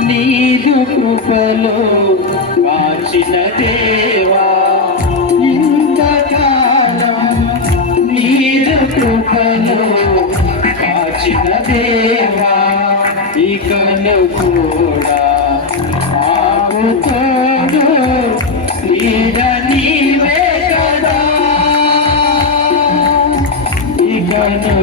నీదు కృపలో కాచిన దేవా ఇంతకాలం నీదు కృపలో కాచిన దేవా ఇకను కూడా మాకు తోడు నీడ నీవే కదా. ఇకను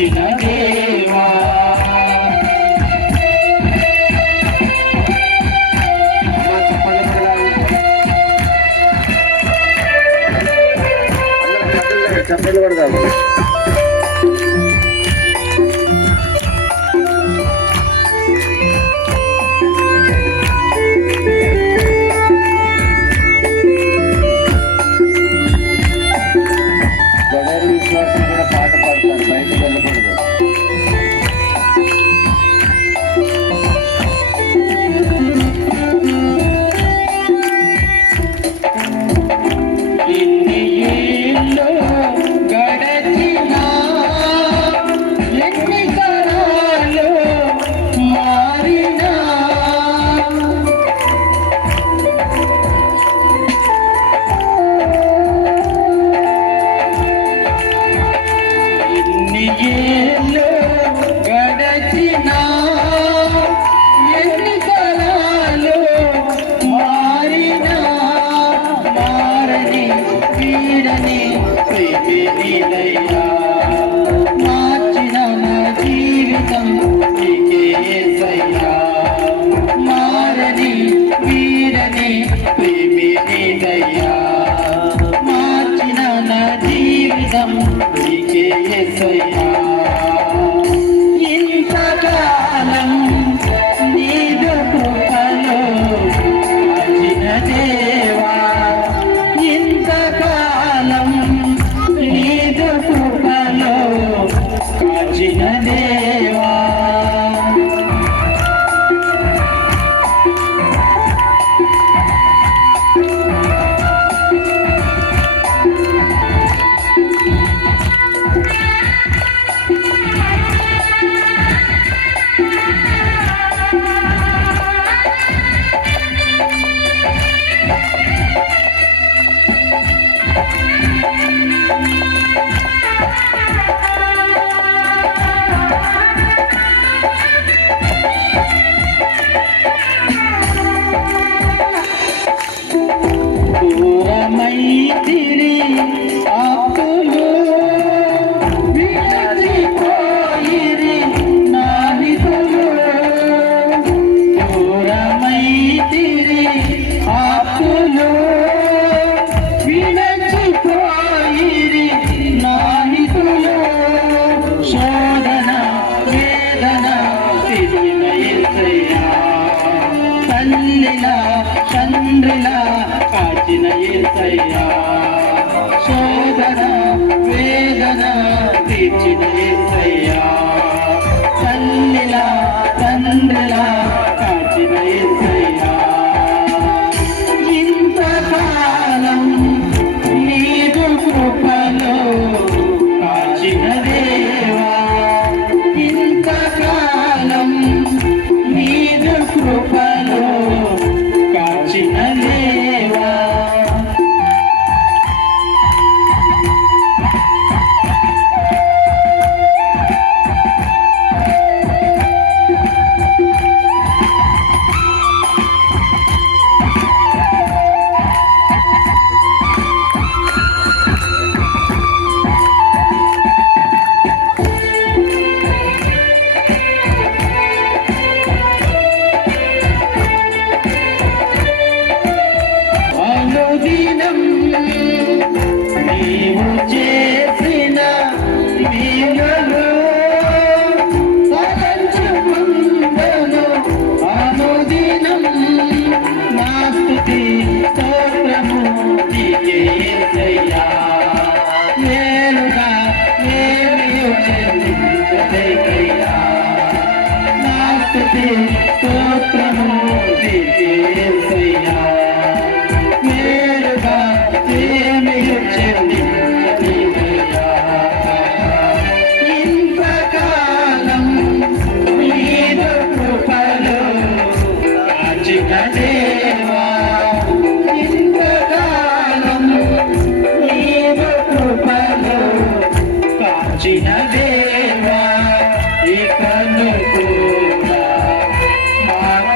కాచిన దేవా. చప్పట్లు పడదాము పీడని ప్రేమినిదయ్యా మార్చిన నా జీవితం నీకే యేసయ్యా మారని పీడని ప్రేమినిదయ్యా మార్చిన నా జీవితం నీకే ಸಿರಿನ ಎಲ್ಸಯ್ಯ ತಲ್ಲಿನ ಚಂದ್ರಿನ ಕಾಚಿನ ಎಲ್ಸಯ್ಯ ಸೋದನ మేలుగా ఏమి నా స్థితి స్తోత్రము మేలుగా ఏమి చెంది ఇంతకాలం కృపలో చిన్న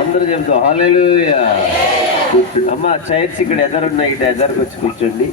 అందరూ చెబుతాం హాలేలుయా అమ్మ చైర్స్ ఇక్కడ ఎదరున్నాయి ఇక్కడ ఎదరికి వచ్చి కూర్చోండి.